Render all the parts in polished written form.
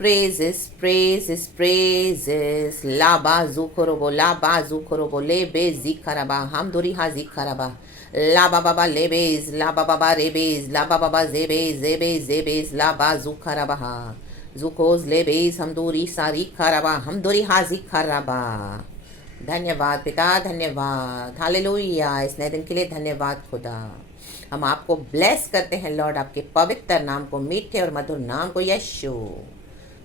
Praises, praises, praises. Laba zukorobo, laba zukorobo, lebe zikaraba, hamduri ha zikaraba. Laba baba lebes, laba baba rebes, laba baba zebes, zebes, zebes, laba zukaraba ha. Zukos lebes, हमदूरी सारी खराबा हमदूरी हाजी खराबा। धन्यवाद पिता, धन्यवाद, hallelujah, इस नए दिन के लिए धन्यवाद खुदा। हम आपको ब्लेस करते हैं लॉर्ड, आपके पवित्र नाम को, मीठे और मधुर नाम को यीशु।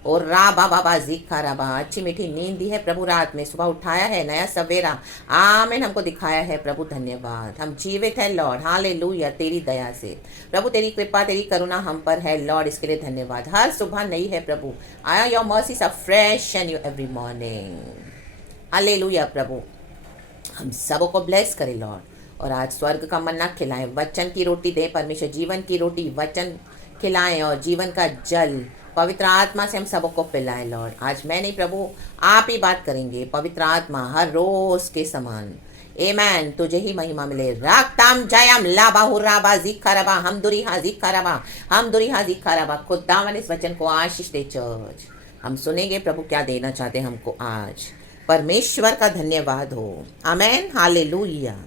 और रा बाबा बाजी खराबा, अच्छी मीठी नींद दी है प्रभु, रात में सुबह उठाया है, नया सवेरा आमीन हमको दिखाया है प्रभु, धन्यवाद। हम जीवित है लॉर्ड, हालेलुया, तेरी दया से प्रभु, तेरी कृपा तेरी करुणा हम पर है लॉर्ड, इसके लिए धन्यवाद। हर सुबह नई है प्रभु, आया your mercies are fresh and new every morning, hallelujah प्रभु। हम सबों को ब्लेस करें लॉर्ड, और आज स्वर्ग का मन्ना खिलाएं, वचन की रोटी दे परमेश्वर, जीवन की रोटी वचन खिलाएं, और जीवन का जल पवित्र आत्मा से हम सबों को पिलाएं लॉर्ड। आज मैं नहीं प्रभु, आप ही बात करेंगे, पवित्र आत्मा हर रोज के समान। एमैन, तुझे ही महिमा मिले। राक्ताम जयम लाबाहु राबा जिखरबा हमदुरी हा जिखरबा हमदुरी हा जिखरबा। खुदावन इस वचन को आशीष दे चर्च। हम सुनेंगे प्रभु क्या देना चाहते हैं हमको आज। परमेश्वर का धन्यवाद हो। आमेन, हालेलुया,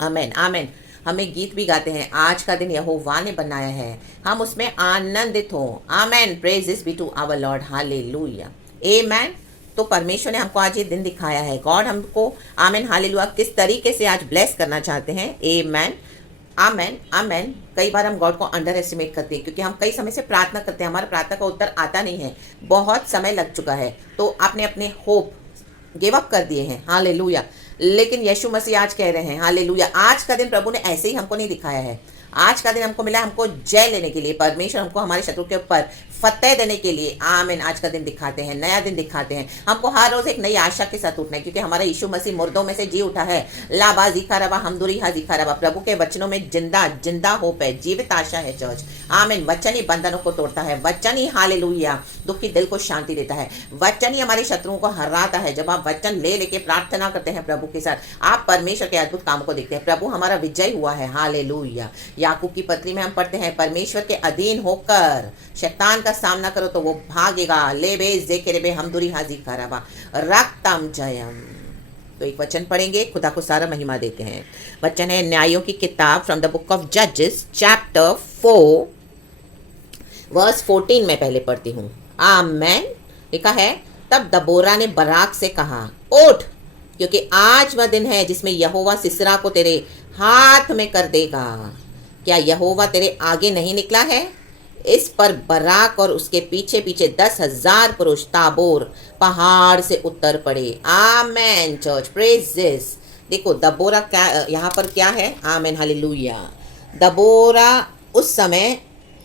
आमेन, आमेन। हम एक गीत भी गाते हैं, आज का दिन यहोवा ने बनाया है, हम उसमें आनंदित हो। Amen, praises be to our Lord, hallelujah, amen. तो परमेश्वर ने हमको आज ये दिन दिखाया है, गॉड हमको आमेन हालेलुया किस तरीके से आज ब्लेस करना चाहते हैं। आमेन, आमेन, आमेन। कई बार हम गॉड को अंडर एस्टिमेट करते हैं, क्योंकि हम कई समय से प्रार्थना करते हैं, हमारा प्रार्थना का उत्तर आता नहीं है, बहुत समय लग चुका है, तो आपने अपने होप गिव अप कर दिए हैं, हालेलुया। लेकिन यीशु मसीह आज कह रहे हैं हालेलुया, आज का दिन प्रभु ने ऐसे ही हमको नहीं दिखाया है, आज का दिन हमको मिला हमको जय लेने के लिए, परमेश्वर हमको हमारे शत्रु के ऊपर फतेह देने के लिए आमीन आज का दिन दिखाते हैं, नया दिन दिखाते हैं। हमको हर रोज एक नई आशा के साथ उठना है, क्योंकि हमारा यीशु मसीह मुर्दों में से जी उठा है। लाबा जीखा रबा हमदुरी हा जीखा रबा। प्रभु के वचनों में जिंदा जिंदा होप है, जीवित आशा है चर्च। आमीन। वचन ही बंधनों को तोड़ता है, वचन ही हालेलुया दुखी दिल को शांति देता है, वचन ही हमारे शत्रुओं को हराता है। जब आप वचन ले लेके प्रार्थना करते हैं प्रभु के साथ, आप परमेश्वर के अद्भुत कामों को देखते हैं। प्रभु हमारा विजय हुआ है, हालेलुया। याकूब की पत्री में हम पढ़ते हैं, परमेश्वर के अधीन होकर शैतान का सामना करो तो वो भागेगा। लेबे जेकेरेबे हमदुरी हाजी खराबा रक्तम जयम। तो एक वचन पढ़ेंगे, खुदा को सारा महिमा देते हैं। वचन है न्यायों की किताब फ्रॉम द बुक ऑफ जजेस चैप्टर 4 वर्स 14 में पहले पढ़ती हूँ। आमेन। लिखा है, तब दबोरा ने बराक से कहा, उठ, क्योंकि आज वह दिन है जिसमें यहोवा सिसरा को तेरे हाथ में कर देगा। क्या यहोवा तेरे आगे नहीं निकला है? इस पर बराक और उसके पीछे पीछे 10,000 पुरुष ताबोर पहाड़ से उतर पड़े। आमेन चर्च, प्रेज दिस। देखो दबोरा क्या यहाँ पर क्या है, आमेन हालेलुया। दबोरा उस समय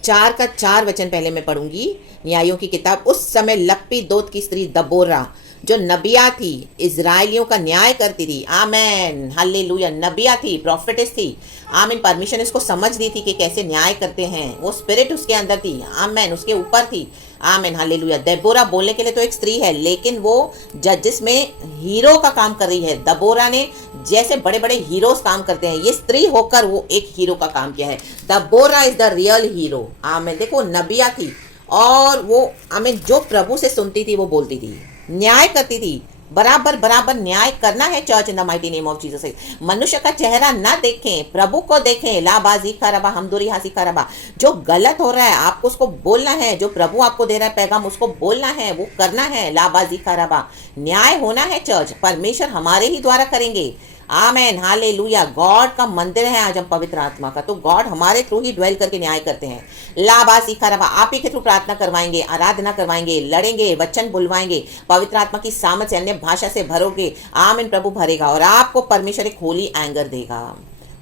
4 का 4 वचन पहले मैं पढ़ूंगी, न्यायों की किताब। उस समय लप्पी दोत की स्त्री दबोरा जो नबिया थी, इजराइलियों का न्याय करती थी। Amen hallelujah. नबिया थी, प्रॉफिटेस थी। आमीन। परमिशन इसको समझ दी थी कि कैसे न्याय करते हैं, वो स्पिरिट उसके अंदर थी। आमेन, उसके ऊपर थी। Amen hallelujah. दबोरा बोलने के लिए तो एक स्त्री है, लेकिन वो जजेस में हीरो का काम कर रही है। दबोरा ने जैसे बड़े बड़े हीरोज काम करते हैं, ये स्त्री होकर वो एक हीरो का काम किया है। दबोरा इज द रियल हीरो। आमेन। देखो नबिया थी, और वो आमीन जो प्रभु से सुनती थी वो बोलती थी, न्याय करती थी। बराबर बराबर न्याय करना है church in the mighty name of Jesus. मनुष्य का चेहरा ना देखें, प्रभु को देखें। लाबाजी खराबा हमदुरी हासी खराबा। जो गलत हो रहा है आपको उसको बोलना है, जो प्रभु आपको दे रहा है पैगाम उसको बोलना है, वो करना है। लाबाजी खराबा। न्याय होना है चर्च, परमेश्वर हमारे ही द्वारा करेंगे। Amen hallelujah. गॉड का मंदिर है आज हम पवित्र आत्मा का, तो गॉड हमारे थ्रू ही ड्वेल करके न्याय करते हैं। लाबासी खराबा। आप ही के थ्रू प्रार्थना करवाएंगे, आराधना करवाएंगे, लड़ेंगे, वचन बुलवाएंगे, पवित्र आत्मा की सामर्थ से अन्य भाषा से भरोगे। आमीन। प्रभु भरेगा और आपको परमेश्वर एक होली एंगर देगा,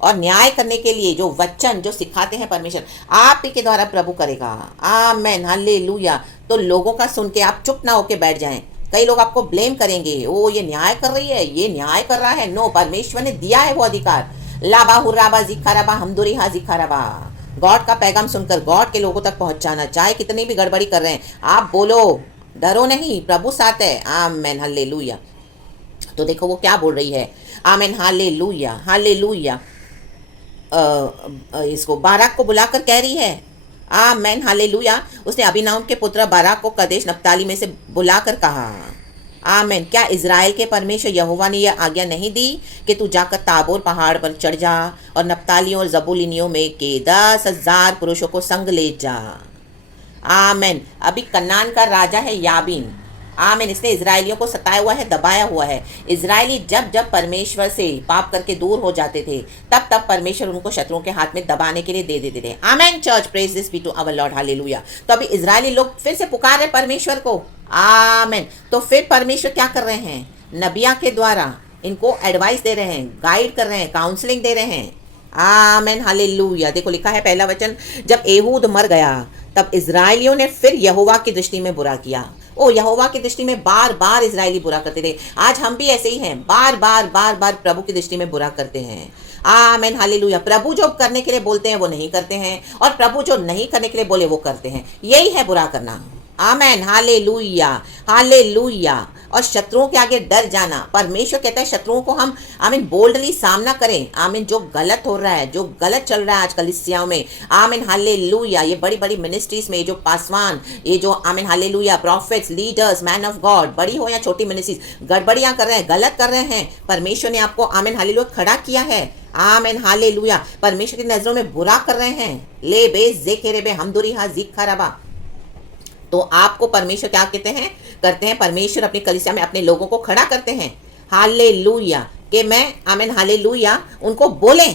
और न्याय करने के लिए जो वचन जो सिखाते हैं परमेश्वर आप ही के द्वारा प्रभु करेगा। Amen hallelujah. तो लोगों का सुन के आप चुप ना होके बैठ जाएं। कई लोग आपको ब्लेम करेंगे, ओ ये न्याय कर रही है, ये न्याय कर रहा है। नो, परमेश्वर ने दिया है वो अधिकार। लाबा हुर्राबा जिखाराबा हमदुरी हा जिखाराबा। गॉड का पैगाम सुनकर गॉड के लोगों तक पहुंचाना, चाहे कितनी भी गड़बड़ी कर रहे हैं आप बोलो, डरो नहीं, प्रभु साथ है। Amen hallelujah. तो देखो वो क्या बोल रही है। Amen hallelujah hallelujah. इसको बाराक को बुलाकर कह रही है, आमेन हालेलुया। उसने अबीनाम के पुत्र बाराक को कदेश नप्ताली में से बुलाकर कहा, आमेन, क्या इज़राइल के परमेश्वर यहोवा ने यह आज्ञा नहीं दी कि तू जाकर ताबोर पहाड़ पर चढ़ जा और नप्तालियों और जबूलिनियों में के 10,000 पुरुषों को संग ले जा। आमेन। अभी कनान का राजा है याबीन। आमीन। इसने इजरायलियों को सताया हुआ है, दबाया हुआ है। इजरायली जब जब परमेश्वर से पाप करके दूर हो जाते थे, तब तब परमेश्वर उनको शत्रुओं के हाथ में दबाने के लिए दे देते थे। आमीन church, praise this be to our Lord, hallelujah. तो अभी इजरायली लोग फिर से पुकार रहे परमेश्वर को। आमीन। तो फिर परमेश्वर क्या कर रहे हैं? नबिया के द्वारा इनको एडवाइस दे रहे हैं, गाइड कर रहे हैं, काउंसलिंग दे रहे हैं। आमीन हालेलुया। देखो लिखा है पहला वचन, जब एहूद मर गया तब इजरायलियों ने फिर यहोवा की दृष्टि में बुरा किया। ओ, यहोवा की दृष्टि में बार बार इजरायली बुरा करते थे। आज हम भी ऐसे ही हैं, बार बार प्रभु की दृष्टि में बुरा करते हैं। आमीन हालेलुया। प्रभु जो करने के लिए बोलते हैं वो नहीं करते हैं, और प्रभु जो नहीं करने के लिए बोले वो करते हैं। यही है बुरा करना। आमीन हालेलुया, हालेलुया। और शत्रुओं के आगे डर जाना। परमेश्वर कहता है शत्रुओं को हम आमीन बोल्डली सामना करें। आमीन। जो गलत हो रहा है, जो गलत चल रहा है आज कलीसियाओं में, आमीन हालेलुया। ये बड़ी बड़ी मिनिस्ट्रीज में जो पासवान, ये जो आमीन hallelujah profits, leaders, man of God, बड़ी हो या छोटी मिनिस्ट्रीज, गड़बड़ियां कर रहे हैं, गलत कर रहे हैं। परमेश्वर ने आपको आमीन हालेलुया खड़ा किया है। आमीन हालेलुया। परमेश्वर की नजरों में बुरा कर रहे हैं। ले बे जेकेरे बे हमदुरी हा जीक खराबा। तो आपको परमेश्वर क्या कहते हैं, करते हैं? परमेश्वर अपनी कलीसिया में अपने लोगों को खड़ा करते हैं। हालेलुया। कि मैं आमीन हालेलुया उनको बोले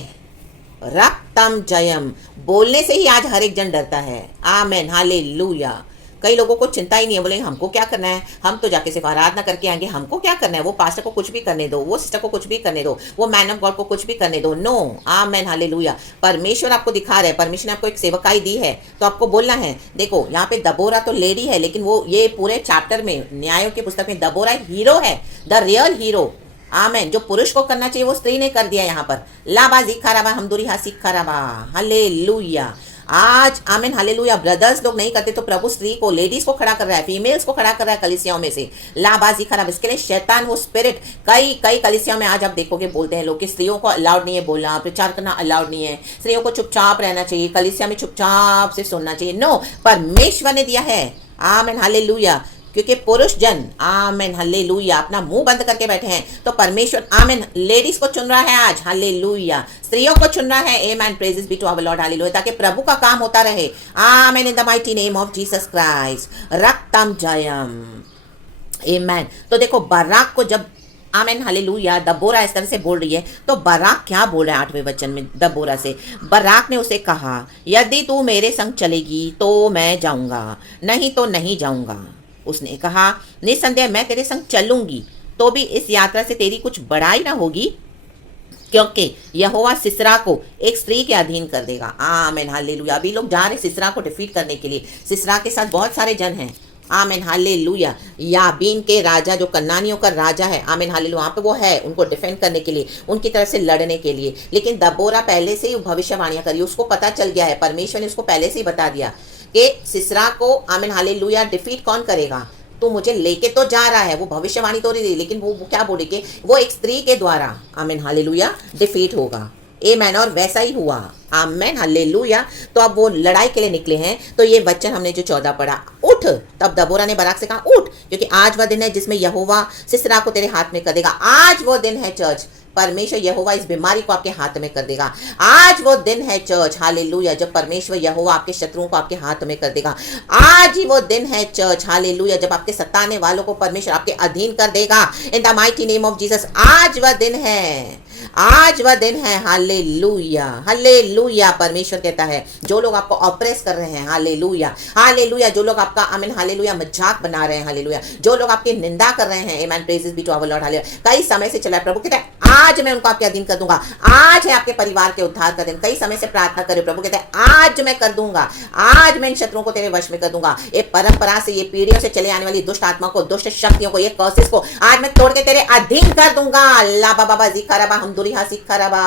रक्तम जयम। बोलने से ही आज हर एक जन डरता है। आमीन हालेलुया। कई लोगों को चिंता ही नहीं है, बोलेंगे हमको क्या करना है, हम तो जाके सिर्फ आराधना करके आएंगे, हमको क्या करना है। वो पास्टर को कुछ भी करने दो, वो सिस्टर को कुछ भी करने दो, वो मैन ऑफ गॉड को कुछ भी करने दो। नो। आमीन हालेलुया। परमेश्वर आपको दिखा रहा है, परमेश्वर ने आपको एक सेवकाई दी है, तो आपको बोलना है। देखो यहाँ पे दबोरा तो लेडी है, लेकिन वो ये पूरे चैप्टर में न्यायों की पुस्तक में दबोरा हीरो है, द रियल हीरो। आमीन। जो पुरुष को करना चाहिए वो स्त्री ने कर दिया यहाँ पर। लाबा जिखाराबा हमदुरी हा सिखाराबा। हालेलुया। आज आमीन हालेलुया ब्रदर्स लोग नहीं करते, तो प्रभु स्त्री को, लेडीज को खड़ा कर रहा है, फीमेल्स को खड़ा कर रहा है कलीसियाओं में से। लाबाजी खराब। इसके लिए शैतान वो स्पिरिट कई कई कलीसियाओं में आज आप देखोगे बोलते हैं लोग कि स्त्रियों को अलाउड नहीं है बोलना, प्रचार करना अलाउड नहीं है, स्त्रियों को चुपचाप रहना चाहिए, कलीसिया में चुपचाप से सुनना चाहिए। नो, परमेश्वर ने दिया है। आमीन हालेलुया। क्योंकि पुरुष जन आमीन हालेलुया अपना मुंह बंद करके बैठे हैं, तो परमेश्वर आमीन लेडीज को चुन रहा है आज। हालेलुया। स्त्रियों को चुन रहा है। Amen. Praises be to our Lord, hallelujah. ताकि प्रभु का काम होता रहे। Amen. In the mighty name of Jesus Christ. रक्तम जयम। आमीन। तो देखो बाराक को जब आमीन हालेलुया दबोरा इस तरह से बोल रही है, तो बाराक क्या बोल रहा है 8वें वचन में दबोरा से? बाराक ने उसे कहा, यदि तू मेरे संग चलेगी तो मैं जाऊंगा, नहीं तो नहीं जाऊंगा। उसने कहा, निसंदेह मैं तेरे संग चलूंगी, तो भी इस यात्रा से तेरी कुछ बड़ाई ना होगी, क्योंकि यहोवा सिसरा को एक स्त्री के अधीन कर देगा। आमीन हालेलुया। अभी लोग जा रहे सिसरा को डिफीट करने के लिए। सिसरा के साथ बहुत सारे जन हैं। आमीन हालेलुया। याबीन के राजा जो कन्नानियों का राजा है, आमीन हालेलुया, वहाँ पे वो है उनको डिफेंड करने के लिए, उनकी तरफ से लड़ने के लिए। लेकिन दबोरा पहले से ही भविष्यवाणियां करी, उसको पता चल गया है, परमेश्वर ने उसको पहले से ही बता दिया कि सिसरा को आमीन हालेलुया डिफीट कौन करेगा। तो मुझे लेके तो जा रहा है, वो भविष्यवाणी तो नहीं, लेकिन वो क्या बोले कि वो एक स्त्री के द्वारा आमीन हालेलुया डिफीट होगा। आमीन। और वैसा ही हुआ। आमीन हालेलुया। तो अब वो लड़ाई के लिए निकले हैं। तो ये वचन हमने जो 14 पढ़ा, उठ। तब दबोरा ने बाराक से कहा, उठ, क्योंकि आज वह दिन है जिसमें यहोवा सिसरा को तेरे हाथ में कर देगा। आज वो दिन है चर्च, परमेश्वर यहोवा इस बीमारी को आपके हाथ में कर देगा। आज वो दिन है चर्च, हालेलुया, जब परमेश्वर यहोवा आपके शत्रुओं को आपके हाथ में कर देगा। आज ही वो दिन है चर्च, हालेलुया, जब आपके सताने वालों को परमेश्वर आपके अधीन कर देगा। इन the mighty name of Jesus. आज वह दिन है, आज वह दिन है। Hallelujah, hallelujah. परमेश्वर कहता है जो लोग आपको ऑप्रेस कर रहे हैं, हालेलुया, हालेलुया, जो लोग आपका आमीन हालेलुया मजाक बना रहे हैं, हालेलुया, जो लोग आपकी निंदा कर रहे हैं, आमीन, praises be to our Lord, hallelujah, कई समय से चला है, प्रभु कहता है आज मैं उनको आपके अधीन कर दूंगा। आज है आपके परिवार के उद्धार का दिन। कई समय से प्रार्थना करे, प्रभु कहता है आज मैं कर दूंगा, आज मैं इन शत्रुओं को तेरे वश में कर दूंगा। ये परंपरा से, ये पीढ़ियों से चले आने वाली दुष्ट आत्मा को, दुष्ट शक्तियों को, ये कर्सेस को आज मैं तोड़ के तेरे अधीन कर दूंगा। अल्लाह बाबा जी खराबा हम हमदुरी हासी खराबा,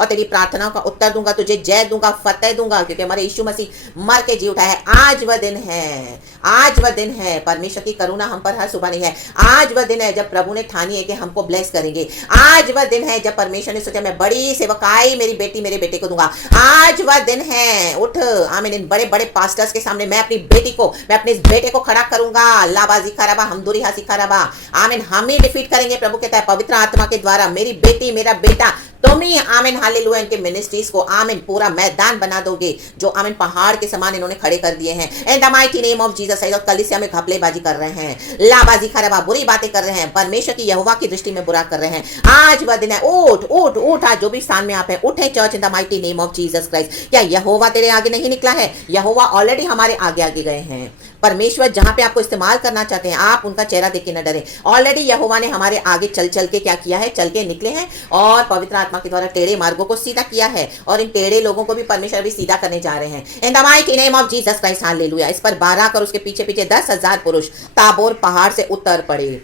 और तेरी प्रार्थनाओं का उत्तर दूंगा, तुझे जय दूंगा, फतेह दूंगा, क्योंकि हमारे यीशु मसीह मर के जी उठा है। आज वह दिन है, आज वह दिन है, परमेश्वर की करुणा हम पर हर सुबह नहीं है। आज वह दिन है जब प्रभु ने ठानी है कि हमको ब्लेस करेंगे। आज वह दिन है जब परमेश्वर ने सोचा मैं बड़ी सेवकाई मेरी बेटी मेरे बेटे को दूंगा। आज वह दिन है, उठ आमीन, इन बड़े बड़े पास्टर्स के सामने मैं अपनी बेटी को, मैं अपने इस बेटे को खड़ा करूंगा। लाबाजी खराबा हमदुरी हासी खराबा, आमीन, हम ही डिफीट करेंगे प्रभु कहता है पवित्र आत्मा के द्वारा। मेरी बेटी मेरा बेटा तुम ही आमीन हालेलुया इनके मिनिस्ट्रीज को आमीन पूरा मैदान बना दोगे, जो आमीन पहाड़ के समान इन्होंने खड़े कर दिए हैं। In the mighty name of Jesus. और कलीसिया में घपलेबाजी कर रहे हैं, लाबाजी खराबा, बुरी बातें कर रहे हैं, परमेश्वर की यहोवा की दृष्टि में बुरा कर रहे हैं। आज वह दिन है, उठ उठ उठ, आज जो भी स्थान में आप हैं उठे church in the mighty name of Jesus Christ. क्या यहोवा तेरे आगे नहीं निकला है? यहोवा ऑलरेडी हमारे आगे आगे गए हैं। परमेश्वर जहां पे आपको इस्तेमाल करना चाहते हैं आप उनका चेहरा देख के न डरे। ऑलरेडी यहोवा ने हमारे आगे चल चल के क्या किया है, चल के निकले हैं और पवित्र आत्मा के द्वारा टेढ़े मार्गों को सीधा किया है, और इन टेढ़े लोगों को भी परमेश्वर भी सीधा करने जा रहे हैं। In the mighty name of Jesus Christ hallelujah. इस पर बाराक और उसके पीछे पीछे 10,000 पुरुष ताबोर पहाड़ से उतर पड़े।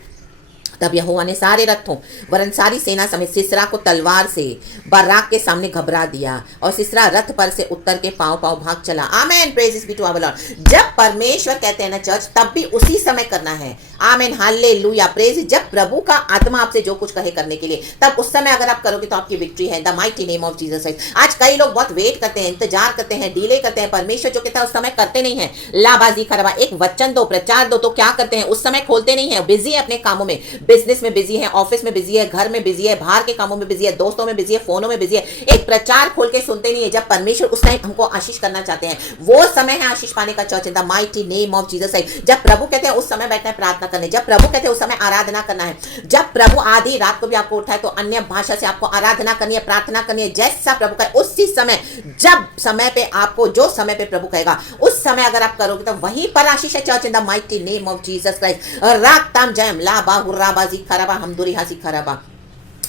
तब यहोवा ने सारे रथों वरन सारी सेना समेत सिसरा को तलवार से बराक के सामने घबरा दिया, और सिसरा रथ पर से उतर के पांव पांव भाग चला। Amen, praise be to our Lord. जब परमेश्वर कहते हैं ना चर्च, तब भी उसी समय करना है। आमेन, हालेलुया, प्रेज। जब प्रभु का आत्मा आपसे जो कुछ कहे करने के लिए, तब उस समय अगर आप करोगे तो आपकी विक्ट्री है। The mighty name of Jesus Christ. आज कई लोग बहुत वेट करते हैं, इंतजार करते हैं, डिले करते हैं। परमेश्वर जो कहता है उस समय करते नहीं है। लाबाजी खराबा, एक वचन दो, प्रचार दो, तो क्या करते हैं उस समय खोलते नहीं है। बिजी है अपने कामों में, बिजनेस में बिजी है, ऑफिस में बिजी है, घर में बिजी है, बाहर के कामों में बिजी है, दोस्तों में बिजी है, फोनों में बिजी है। एक प्रचार खोल के सुनते नहीं है। जब परमेश्वर उस टाइम हमको आशीष करना चाहते हैं, वो समय है आशीष पाने का church in the mighty name of Jesus Christ. जब प्रभु कहते हैं उस समय बैठना है प्रार्थना करने, जब प्रभु कहते हैं उस समय आराधना करना है, जब प्रभु आधी रात को भी आपको उठाए तो अन्य भाषा से आपको आराधना करनी है, प्रार्थना करनी है, जैसा प्रभु कहे उसी समय। जब समय पे आपको, जो समय पे प्रभु कहेगा उस समय अगर आप करोगे तो वहीं पर आशीष है church in the mighty name of Jesus Christ. रागताम जयम लाबा हुर्राबाजी खराबा हमदुरी हासी खराबा।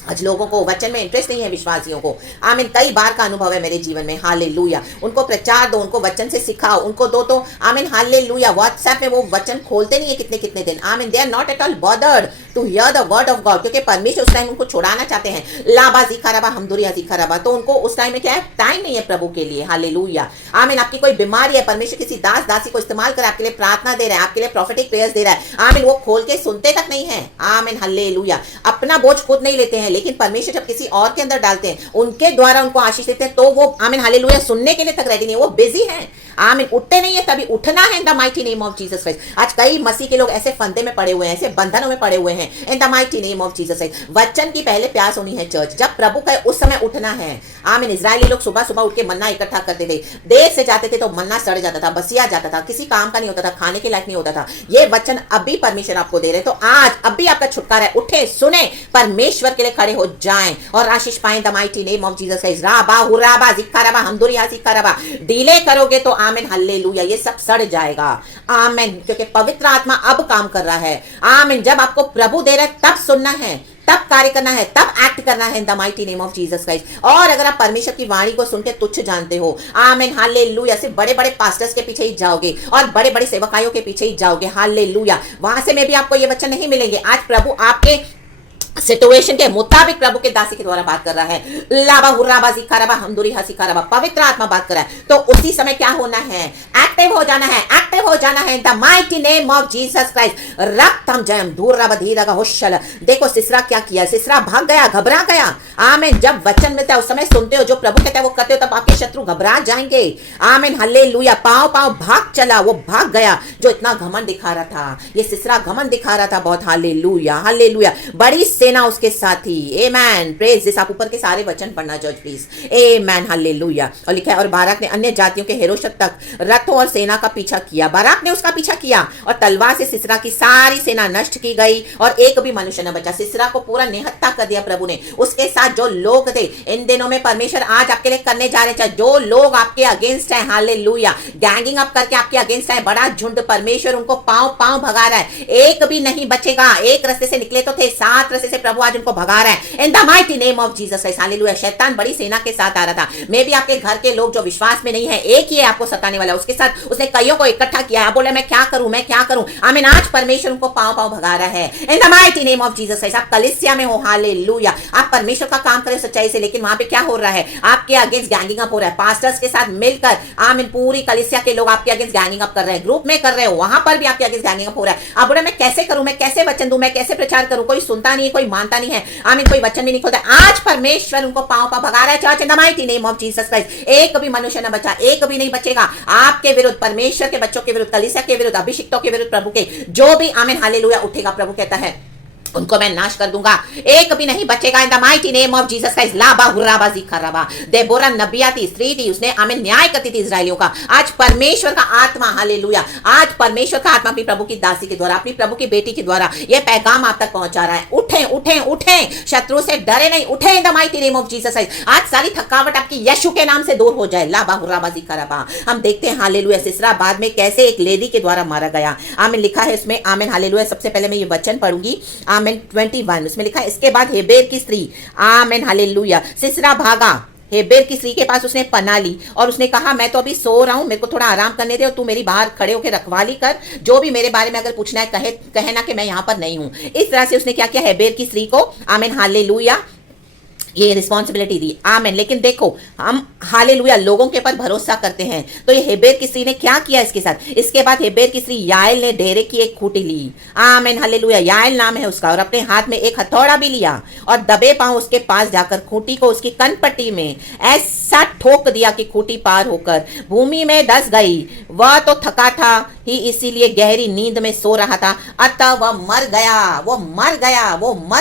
आज लोगों को वचन में इंटरेस्ट नहीं है, विश्वासियों को। आमीन, कई बार का अनुभव है मेरे जीवन में। हालेलुया। उनको प्रचार दो, उनको वचन से सिखाओ, उनको दो तो आमीन हालेलुया। व्हाट्सएप में वो वचन खोलते नहीं है कितने कितने दिन। आमीन, they are not at all bothered to hear the word of God, क्योंकि परमेश्वर उस टाइम उनको छुड़ाना चाहते हैं। लाबाजी खराबा हमदुरिया खराबा, तो उनको उस टाइम में क्या है, टाइम नहीं है प्रभु के लिए। हालेलुया। आमीन, आपकी कोई बीमारी है, परमेश्वर किसी दास दासी को इस्तेमाल कर आपके लिए प्रार्थना दे रहा है, आपके लिए प्रोफेटिक प्रेयर्स दे रहा है। आमीन, वो खोल के सुनते तक नहीं है। आमीन हालेलुया। अपना बोझ खुद नहीं लेते हैं, लेकिन परमेश्वर जब किसी और के अंदर डालते हैं, उनके द्वारा उनको आशीष देते हैं, तो वो आमीन हालेलुया सुनने के लिए तक रेडी नहीं है, वो बिजी हैं। आमीन, उठते नहीं है, तभी उठना है in the mighty name of Jesus Christ. आज कई मसीह के लोग ऐसे फंदे में पड़े हुए हैं, ऐसे बंधनों में पड़े हुए हैं in the mighty name of Jesus Christ. वचन की पहले प्यास होनी है चर्च, जब प्रभु कहे उस समय उठना है। आमीन, इजरायली लोग सुबह सुबह उठ के मन्ना इकट्ठा करते थे, देर से जाते थे तो मन्ना सड़ जाता था, बसिया जाता था, किसी काम का नहीं होता था, खाने के लायक नहीं होता था। ये वचन अभी परमेश्वर आपको दे रहे, तो आज अभी आपका छुटकारा है। उठे, सुने, परमेश्वर के लिए खड़े हो जाएं और आशीष पाएं the mighty name of Jesus Christ. राबा हुराबा जिक्काराबा हमदुरिया सिक्काराबा। डिले करोगे तो आमीन हालेलुया ये सब सड़ जाएगा। आमीन, क्योंकि पवित्र आत्मा अब काम कर रहा है। आमीन, जब आपको प्रभु दे रहा है तब सुनना है, तब कार्य करना है, तब एक्ट करना है in the mighty name of Jesus Christ. और अगर आप परमेश्वर की वाणी को सुन के तुच्छ जानते हो, आमीन हालेलुया, सिर्फ बड़े बड़े पास्टर्स के पीछे ही जाओगे और बड़े बड़े सेवकायों के पीछे ही जाओगे, हालेलुया, वहां से में भी आपको ये वचन नहीं मिलेंगे। आज प्रभु आपके सिचुएशन के मुताबिक प्रभु के दासी के द्वारा बात कर रहा है। लाबा हुर्राबा जिक्काराबा हमदुरी हसिकाराबा, पवित्र आत्मा बात कर रहा है, तो उसी समय क्या होना है, एक्टिव हो जाना है, एक्टिव हो जाना है in the mighty name of Jesus Christ. रक्तम जयम धूर्राबा धीरागा होशल। देखो सिसरा क्या किया, सिसरा भाग गया, घबरा गया। आमीन, जब वचन मिलता है उस समय सुनते हो, जो प्रभु कहता है वो करते हो, तब आपके शत्रु घबरा जाएंगे। आमीन हालेलुया। पांव पांव भाग चला, वो भाग गया जो इतना घमंड दिखा रहा था। ये सिसरा घमंड दिखा रहा था बहुत। Hallelujah hallelujah. बड़ी सेना उसके साथ ही। आमेन, प्रेज दिस। आप ऊपर के सारे वचन पढ़ना जज प्लीज। Amen hallelujah. और लिखा है, और बाराक ने अन्य जातियों के हेरोशत तक रथों और सेना का पीछा किया। बाराक ने उसका पीछा किया और तलवार से सिसरा की सारी सेना नष्ट की गई और एक भी मनुष्य न बचा। सिसरा को पूरा निहत्था कर दिया प्रभु ने। उसके साथ जो लोग थे, इन दिनों में परमेश्वर आज आपके लिए करने जा रहे हैं, जो लोग आपके अगेंस्ट है, हालेलुया, गैंगिंग अप करके आपके अगेंस्ट है, बड़ा झुंड, परमेश्वर उनको पांव पांव भगा रहा है, एक भी नहीं बचेगा। एक रास्ते से निकले तो थे, 7 रास्ते से से प्रभु आज उनको भगा रहा है in the mighty name of Jesus Christ. Hallelujah. शैतान बड़ी सेना के साथ आ रहा था। मे भी आपके घर के लोग जो विश्वास में नहीं है, एक ही है आपको सताने वाला, उसके साथ उसने कईयों को इकट्ठा किया है। बोले मैं क्या करूं। आमीन। आज परमेश्वर उनको पांव पांव भगा रहा है in the mighty name of Jesus Christ. आप कलीसिया में हो, हालेलुया, आप परमेश्वर का काम करें सच्चाई से, लेकिन वहां पे क्या हो रहा है, आपके अगेंस्ट गैंगिंग अप हो रहा है। पास्टर्स के साथ मिलकर आमीन पूरी कलीसिया के लोग आपके अगेंस्ट गैंगिंग अप कर रहे हैं, ग्रुप में कर रहे हो, वहां पर भी आपके अगेंस्ट गैंगिंग अप हो रहा है। आप बोले मैं कैसे करूं, मैं कैसे वचन दूं, मैं कैसे प्रचार करूं, कोई सुनता नहीं है, कोई मानता नहीं है, आमीन, कोई वचन भी नहीं खोलता। आज परमेश्वर उनको पांव पांव भगा रहा है church in the mighty name of Jesus Christ. एक भी मनुष्य न बचा, एक भी नहीं बचेगा आपके विरुद्ध, परमेश्वर के बच्चों के विरुद्ध, कलीसिया के विरुद्ध, अभिषिक्तों के विरुद्ध, प्रभु के जो भी आमीन हालेलुया उठेगा, प्रभु कहता है उनको मैं नाश कर दूंगा, एक भी नहीं बचेगा इन the mighty name of Jesus Christ. लाबा हुर्राबा जिखराबा। देबोरा नबिया थी, स्त्री थी, उसने आमीन न्याय करती थी इजराइलियों का। आज परमेश्वर का आत्मा, हालेलुया, आज परमेश्वर का आत्मा अपनी प्रभु की दासी के द्वारा, अपनी प्रभु की बेटी के द्वारा ये पैगाम आप तक पहुंचा रहा है। उठें उठें उठें, शत्रु से डरे नहीं, उठें इन the mighty name of Jesus Christ. आज सारी थकावट आपकी यीशु के नाम से दूर हो जाए। लाबा हुर्राबा जिखराबा। हम देखते हैं हालेलुया सिसरा बाद में कैसे एक लेडी के द्वारा मारा गया। आमीन लिखा है इसमें, आमीन हालेलुया। सबसे पहले मैं ये वचन पढ़ूंगी, आमीन 21 उसमें लिखा है, इसके बाद हेबेर की स्त्री, आमीन हालेलुया, सिसरा भागा, हेबेर की स्त्री के पास उसने पनाह ली और उसने कहा मैं तो अभी सो रहा हूं, मेरे को थोड़ा आराम करने दे और तू मेरी बाहर खड़े होकर रखवाली कर, जो भी मेरे बारे में अगर पूछना है कहे ना कि मैं यहां पर नहीं हूं। इस तरह से उसने क्या किया, हेबेर की स्त्री को आमीन हालेलुया ये रिस्पॉन्सिबिलिटी दी। आमीन। लेकिन देखो हम हालेलुया लोगों के पर भरोसा करते हैं, तो ये हेबेर की स्त्री ने क्या किया इसके साथ। इसके बाद हेबेर की स्त्री याएल ने डेरे की एक खूंटी ली, आमीन हालेलुया, याएल नाम है उसका, और अपने हाथ में एक हथौड़ा भी लिया और दबे पांव उसके पास जाकर खूंटी को उसकी कनपट्टी में ऐसा ठोक दिया कि खूंटी पार होकर भूमि में धंस गई। वह तो थका था ही, इसीलिए गहरी नींद में सो रहा था, अतः वह मर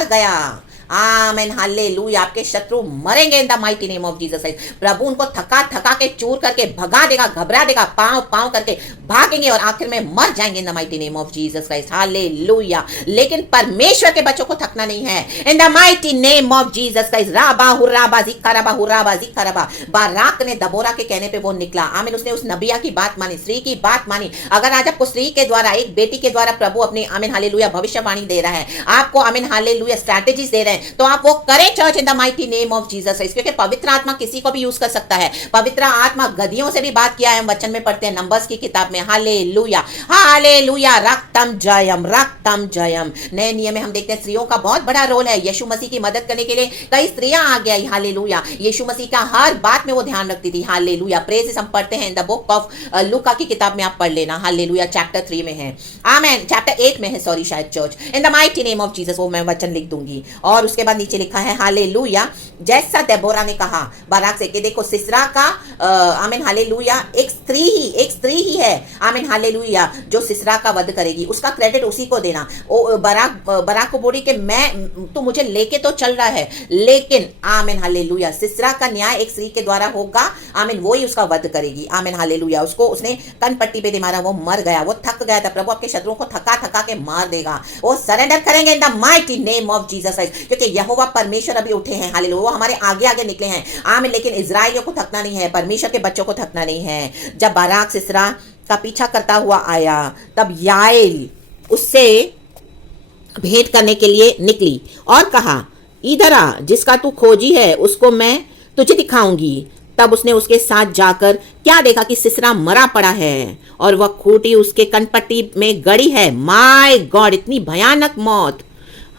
गया। आमीन हालेलुया। आपके शत्रु मरेंगे in the mighty name of Jesus Christ. प्रभु उनको थका के चूर करके भगा देगा, घबरा देगा, पांव करके भागेंगे और आखिर में मर जाएंगे in the mighty name of Jesus Christ. Hallelujah. लेकिन परमेश्वर के बच्चों को थकना नहीं है in the mighty name of Jesus Christ. राबा हुर्राबा जिखराबा। बाराक ने दबोरा के कहने पे वो निकला, आमीन, उसने उस नबिया की बात मानी, स्त्री की बात मानी। अगर आज आपको स्त्री के द्वारा, एक बेटी के द्वारा प्रभु अपनी आमीन हालेलुया भविष्यवाणी दे रहा है, आपको आमीन हालेलुया स्ट्रैटेजीज दे रहे हैं, तो आप वो करें church in the mighty name of Jesus Christ. क्योंकि पवित्र आत्मा किसी को भी यूज कर सकता है। पवित्र आत्मा गधियों से भी बात किया है, हम वचन में पढ़ते हैं नंबर्स की किताब में। Hallelujah hallelujah. रक्तम जयम। नए नियम में हम देखते हैं स्त्रियों का बहुत बड़ा रोल है। यीशु मसीह की मदद करने के लिए कई स्त्रियां आ गई। हालेलुया। यीशु मसीह का हर बात में वो ध्यान रखती थी। हालेलुया। प्रेज हम पढ़ते हैं इन द बुक ऑफ लूका की किताब में, आप पढ़ लेना। हालेलुया। चैप्टर 3 में है, आमीन, चैप्टर 8 में है, सॉरी, शायद church in the mighty name of Jesus. वो मैं वचन लिख दूंगी। और उसके बाद नीचे लिखा है हालेलुया, जैसा देबोरा ने कहा बाराक से कि देखो सिसरा का आमीन हालेलुया एक स्त्री ही है, आमीन हालेलुया, जो सिसरा का वध करेगी। उसका क्रेडिट उसी को देना। बाराक को बोली कि मैं तो मुझे लेके तो चल रहा है, लेकिन आमीन हालेलुया सिसरा का न्याय एक स्त्री के द्वारा होगा, आमीन, वो ही उसका वध करेगी। आमीन हालेलुया। उसको उसने कनपट्टी पे दे मारा, वो मर गया, वो थक गया था। प्रभु आपके शत्रुओं को थका के मार देगा। वो सरेंडर करेंगे इन the mighty name of Jesus Christ. क्योंकि यहोवा परमेश्वर अभी उठे हैं, हालेलुया, वो हमारे आगे निकले हैं, आमीन। लेकिन इजराइलियों को थकना नहीं है, परमेश्वर के बच्चों को थकना नहीं है। जब बाराक सिसरा का पीछा करता हुआ आया, तब याएल उससे भेंट करने के लिए निकली और कहा, इधर आ, जिसका तू खोजी है उसको मैं तुझे दिखाऊंगी। तब उसने उसके साथ जाकर क्या देखा कि सिसरा मरा पड़ा है और वह खूंटी उसके कनपट्टी में गड़ी है। माय गॉड, इतनी भयानक मौत।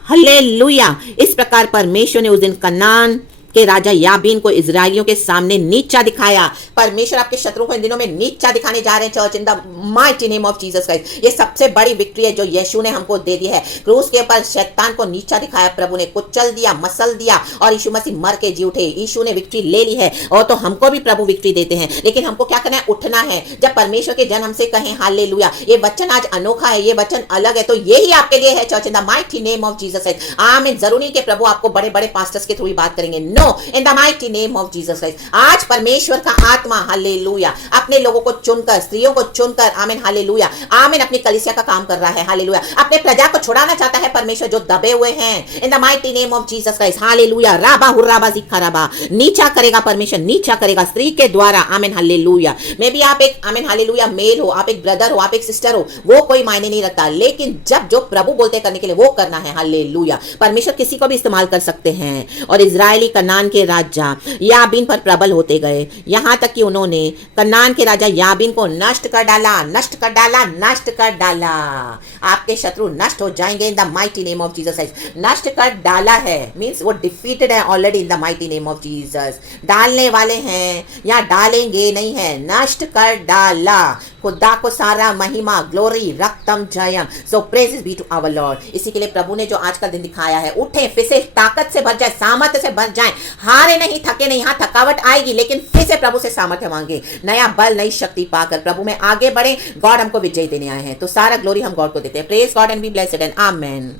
हालेलुया। इस प्रकार परमेश्वर ने उस दिन कनान के राजा याबीन को इजरायलियों के सामने नीचा दिखाया। परमेश्वर आपके शत्रुओं को इन दिनों में नीचा दिखाने जा रहे हैं church in the mighty name of Jesus Christ. ये सबसे बड़ी विक्ट्री है जो यीशु ने हमको दे दी है। क्रूस के ऊपर शैतान को नीचा दिखाया, प्रभु ने कुचल दिया, मसल दिया और यीशु मसीह मर के जी उठे। यीशु ने विक्ट्री ले ली है और तो हमको भी प्रभु विक्ट्री देते हैं। लेकिन हमको क्या करना है, उठना है। जब परमेश्वर के जन हमसे कहें हालेलुया, ये वचन आज अनोखा है, ये वचन अलग है, तो यही आपके लिए है church in the mighty name of Jesus Christ. आमीन। जरूरी कि प्रभु आपको बड़े बड़े पास्टर्स के थ्रू ही बात करेंगे, no, in the mighty name of Jesus Christ. आज परमेश्वर का आत्मा हालेलुया अपने लोगों को चुनकर, स्त्रियों को चुनकर, आमीन हालेलुया, आमीन, अपनी कलीसिया का काम कर रहा है हालेलुया। अपने प्रजा को छुड़ाना चाहता है परमेश्वर जो दबे हुए हैं, in the mighty name of Jesus Christ hallelujah. राबा हुर्राबा जिखराबा, नीचा करेगा परमेश्वर, नीचा करेगा स्त्री के द्वारा, आमीन हालेलुया। मे बी आप एक, आमीन हालेलुया, मेल हो, आप एक ब्रदर हो, आप एक सिस्टर हो, वो कोई मायने नहीं रखता, लेकिन जब जो प्रभु बोलते करने के लिए वो करना है हालेलुया। परमेश्वर किसी को भी इस्तेमाल कर सकते हैं। और इजरायली कनान के राजा याबीन पर प्रबल होते गए, यहां तक कि उन्होंने कनान के राजा याबीन को नष्ट कर डाला, नष्ट कर डाला, नष्ट कर डाला। आपके शत्रु नष्ट हो जाएंगे in the mighty name of Jesus Christ. नष्ट कर डाला है मींस वो डिफीटेड है already in the mighty name of Jesus. डालने वाले हैं या डालेंगे नहीं है, नष्ट कर डाला। खुदा को सारा महिमा, ग्लोरी, रक्तम, जयम। So praises be to our Lord. इसी के लिए प्रभु ने जो आज का दिन दिखाया है, उठे फिर से ताकत से भर जाए, सामर्थ्य से भर जाए, हारे नहीं, थके नहीं। हाँ थकावट आएगी लेकिन फिर से प्रभु से सामर्थ्य मांगे, नया बल, नई शक्ति पाकर प्रभु में आगे बढ़े। गॉड हमको विजय देने आए हैं, तो सारा ग्लोरी हम गॉड को देते हैं। Praise God and be blessed and amen.